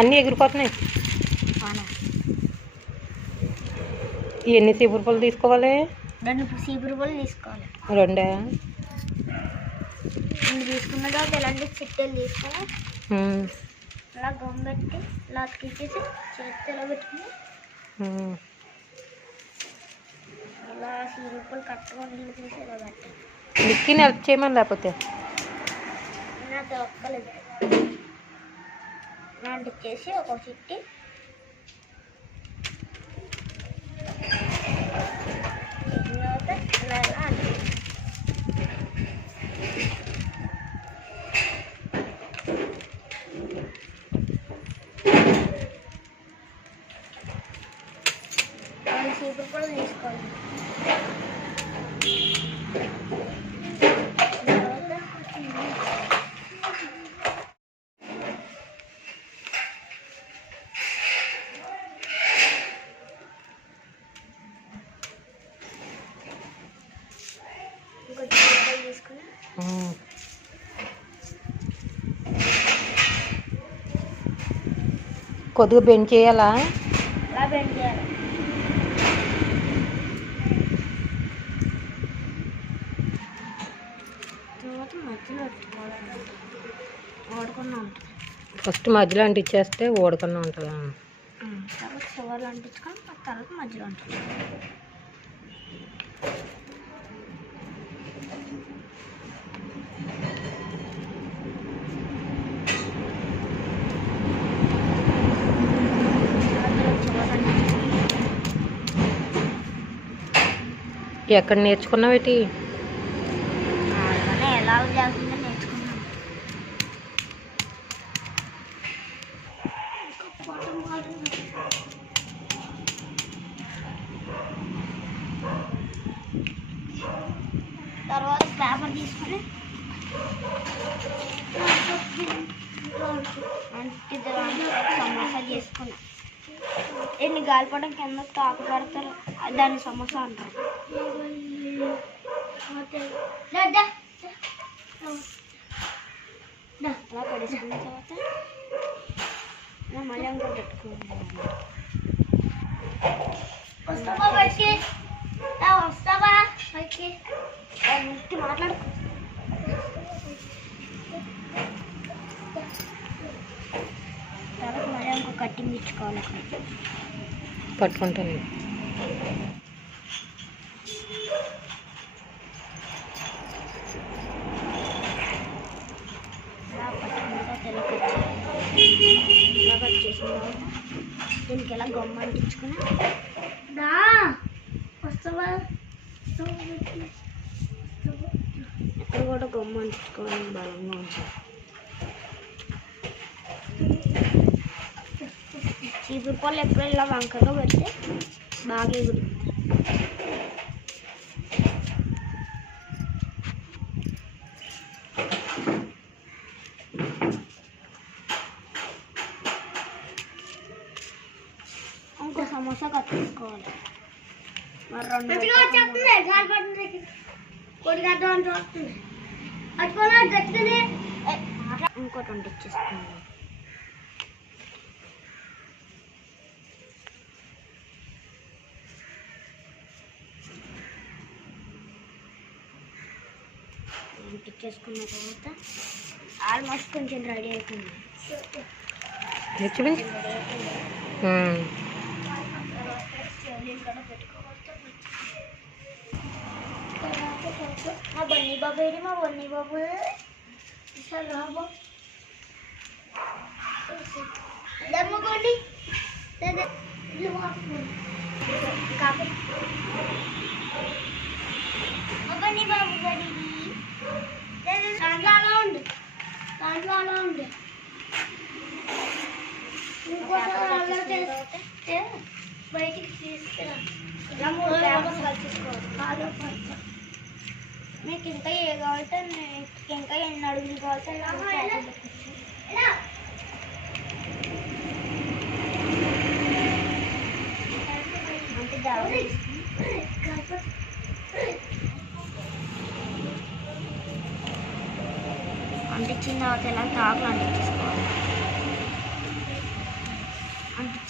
అన్నీ ఎగిరిపోతున్నాయి. ఎన్ని చీపురు పుల్లలు తీసుకోవాలి? 2 చీపురు పుల్లలు తీసుకోవాలి. 2 తీసుకున్న తర్వాత ఇలాంటి చిట్టెలు తీసుకొని ఇలా గమ్ పెట్టి ఇలా అతికిచ్చేసి చేతితో ఇలా పెట్టుకుని ఇలా చీపురు పుల్లలు కట్టుకొని నీళ్ళు తీసి ఇలా పెట్టాలి. లిక్కిని హెల్ప్ చేయమని లేకపోతే నాకు ఒక్కలేదు ఇలాంటి ఇచ్చేసి ఒక చిట్టి ఇలా ఇలా అంటే చీపురు కూడా తీసుకోవాలి. ఇంకొక చీపురు తీసుకుని కొద్దిగా బెండ్ చేయాలా? అలా బెండ్ చేయాలి. తర్వాత మధ్యలో ఓడకుండా ఉంటుంది. ఫస్ట్ మధ్యలో అంటించేస్తే ఓడకుండా ఉంటుంది. తర్వాత చివర్లు అంటించుకొని తర్వాత మధ్యలో ఉంటుంది. ఎక్కడ నేర్చుకున్నావు? ఏంటి ఎలా చేస్తుందో నేర్చుకున్నాను. తర్వాత పేపర్ తీసుకొని సమోసా చేసుకున్నాం. ఎన్ని గాలిపటం కింద తాకు పెడతారు, దాన్ని సమోసా అంటారు. అలా పడేసుకున్న తర్వాత మళ్ళీ ఇంకో పెట్టుకుంటాం. మాట్లాడు. తర్వాత మళ్ళీ ఇంకో కట్టింగ్ ఇచ్చుకోవాలి. అక్కడ పట్టుకుంటాను. ఇలా కట్ చేసిన దీనికి ఎలా గమ్మ అంటించుకుని వస్తావా? ఎక్కడ కూడా గమ్మ అంటించుకోవాలి, బలంగా ఉంటుంది. చీపురు పుల్ల ఎప్పుడు ఇలా వంకగా పెడితే బాగా ఎగురుతుంది. ఇంకో సమోసా కట్ చేసుకోవాలి. మరి 2 ఇంకోటి అంటించేసుకున్నాను. అంటించేసుకున్న తర్వాత ఆల్మోస్ట్ కొంచెం రెడీ అవుతుంది. మా బన్నీ బాబు ఏడి? మా బన్నీ బాబు దమ్ముకోండి మా బన్నీ బాబు గడి దాంట్లో అలా ఉండు, దాంట్లో అలా ఉండు. బయటికి తీసుకురా. ఇలా 3 పేపర్స్ కలిసేసుకోవాలి. మీకు ఇంకా ఏ కావాలంటే ఇంకా ఎన్ని అడుగులు కావాలంటే అంటించిన తర్వాత ఎలా తాకులు అంటించేసుకోవాలి.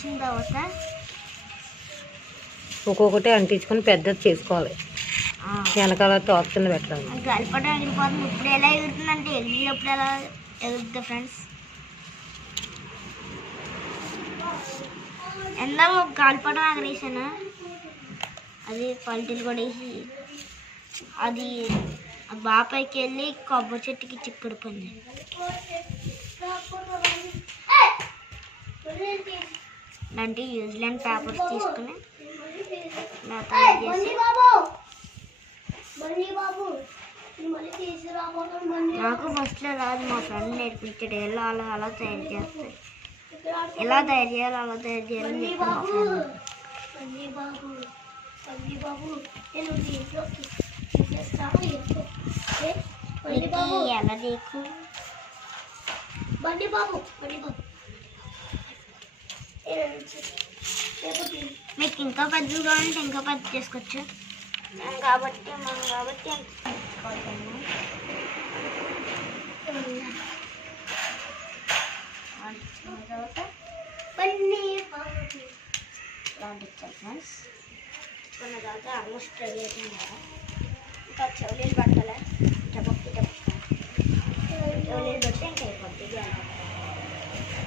వచ్చిన తర్వాత ఒక్కొక్కటి అంటించుకొని పెద్దది చేసుకోవాలి. వెనకాల తోపుతుంది పెట్టాలి. గాలిపటం ఎగిరిపోతుంది. ఇప్పుడు ఎలా ఎగురుతుందంటే ఎగిరినప్పుడు ఎలా ఎగురుతుంది ఫ్రెండ్స్. ఎందా గాలిపటం ఎగరేసాను, అది పల్టీలు కూడా వేసి అది బాపైకి వెళ్ళి కొబ్బరి చెట్టుకి చిక్కుడిపోయింది. అంటే న్యూజిలాండ్ పేపర్స్ తీసుకుని ఇలా తయారు చేసి నాకు ఫస్ట్లో రాదు, మా ఫ్రెండ్ నేర్పించాడు. ఎలా అలా అలా తయారు చేస్తారు, ఎలా తయారు చేయాలి అలా తయారు చేయాలని చెప్పి మా ఫ్రెండ్. ఎలా దేకు మీకు ఇంకా పెద్దది కావాలంటే ఇంకా పెద్ద చేసుకోవచ్చు. కాబట్టి మనం కాబట్టి ఫ్రెండ్స్ కొన్న తర్వాత ఆల్మోస్ట్ రెడీ అవుతుంది కదా. ఇంకా చెవులీలు పట్టాలి, టపక్కి చెవులీలు పెడితే ఇంకా అయిపోద్ది.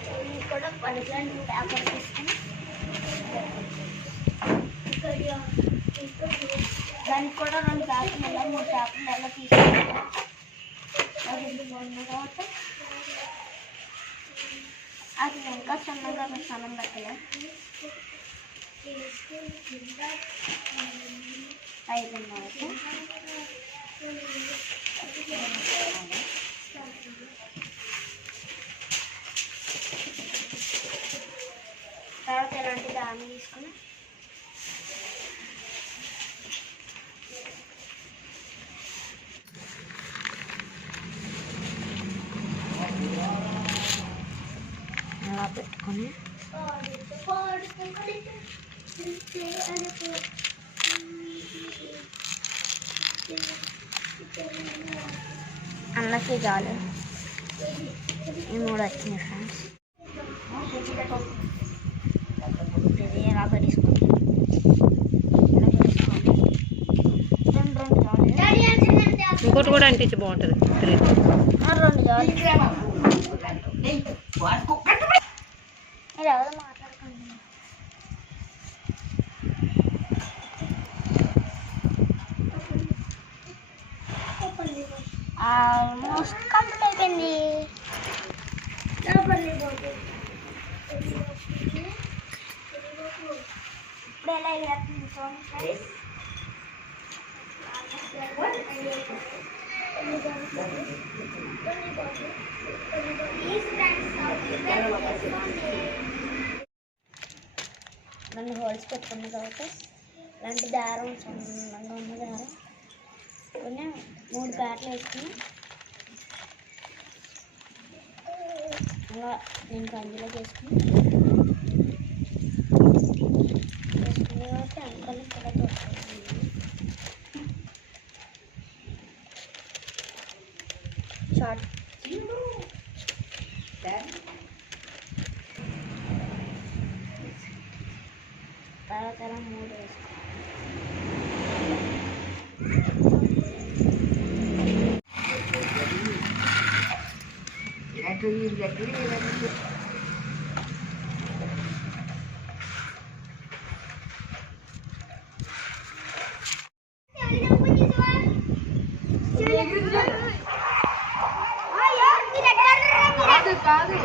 చెవులీలు కూడా పనికిలాంటి పేపర్ తీసుకుని దానికి కూడా 2 పేపర్లు 3 పేపర్లు ఎలా తీసుకుంటాం. బాగున్న తర్వాత అది ఇంకా చిన్నగా స్నానం పెట్టలే. అయిపోయిన తర్వాత ఎలాంటి దాన్ని తీసుకుని అలా పెట్టుకొని అన్నకి చాలు. ఈ 3 వచ్చినాయి ఫ్రెండ్స్. ఇది ఎలా పెట్టేసుకోండి, ఇంకోటి కూడా అంటించి బాగుంటుంది. 2 చాలు. మీరు ఎవరు మాట్లాడుకోండి. ఆల్మోస్ట్ కంప్లీట్ అయిపోయింది. ఇప్పుడు ఎలా ఎగురుతుంది చూడండి. మనం హోల్స్ పెట్టుకున్న తర్వాత ఇలాంటి దారం సన్నంగా ఉన్న దారం కొన్ని 3 ప్యాట్లు వేసుకుని అలా నేను కందిలో చేసుకుని కాబట్టి అంకల్ కూడా దొరుకుతుంది. షార్ట్ తర్వాత 3 వేసుకోవాలి. కాదు